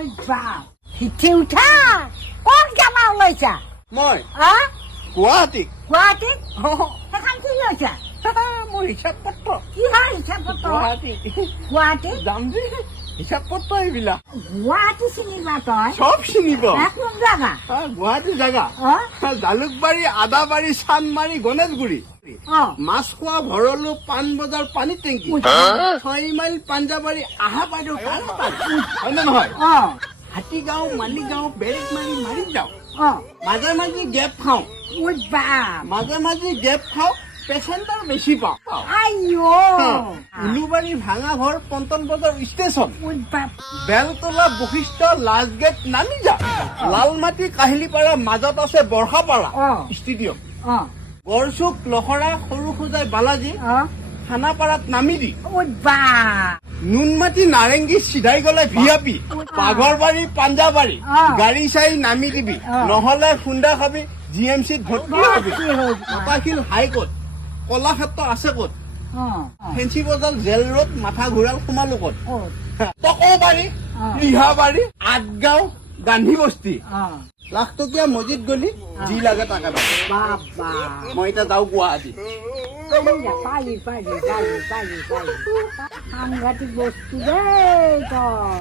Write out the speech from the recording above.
ওই বাপ হিঠি উঠা কোন যাবা ওলাইছা মই হা গুৱাহাটী গুৱাহাটী সেইখন কি লৈছা মোৰ হিচাপ পত্ৰ কি হয় হিচাপ পত্ৰ গুৱাহাটী গুৱাহাটী যাম যে হিচাপ পত্ৰ এইবিলাক গুৱাহাটী চিনিবা তই চব চিনিব কোন জাগা গুৱাহাটী জাগা জালুকবাৰী আদাবাৰী চানমাৰী গণেশগুৰি মাছখোৱা ভৰলো পাণ বজাৰ পানী টেংকি 6 মাইল পাঞ্জাবাৰী আহা বাইদেউ হয় নে নহয় হাতীগাঁও মালিগাঁও বেৰেক মাৰি মাৰি যাওঁ মাজে মাজে গেপ খাওঁ ওই বাপ মাজে মাজে গেপ খাওঁ পেচেণ্টাৰ বেছি পাওঁ আইও উলুবাৰী ভাঙাঘৰ পল্টন বজাৰ ষ্টেচন ওই বাপ বেলতলা বশিষ্ঠ লাষ্ট গেট নামি যা লালমাটি কাহিলীপাৰা মাজত আছে বৰ্ষাপাৰা ষ্টেডিয়াম গড়চুক লখৰা সৰু সজাই বালাজী খানাপাৰাত নামি দি ওই বাপ নুনমাটি নাৰেংগী চিধাই গলে ভিয়াপি পাঘৰবাৰী পাঞ্জাবাৰী গাড়ী চাই নামি দিবি নহলে খুন্দা খাবি GMCত ভৰ্তি হবি মতাশিল হাইকোৰ্ট কলাক্ষেত্ৰ আছে ক'ত ফেঞ্চি বজাৰ জেল ৰোড মাথা ঘূৰাল সোমালো ক'ত টকৌবাৰী ৰিহাবাৰী আঠগাঁও গান্ধী বস্তি লাখটকীয়া মছজিদ গলি যি লাগে তাকে মই এতিয়া যাওঁ গুৱাহাটী পালি সাংঘাতিক বস্তু দেই তই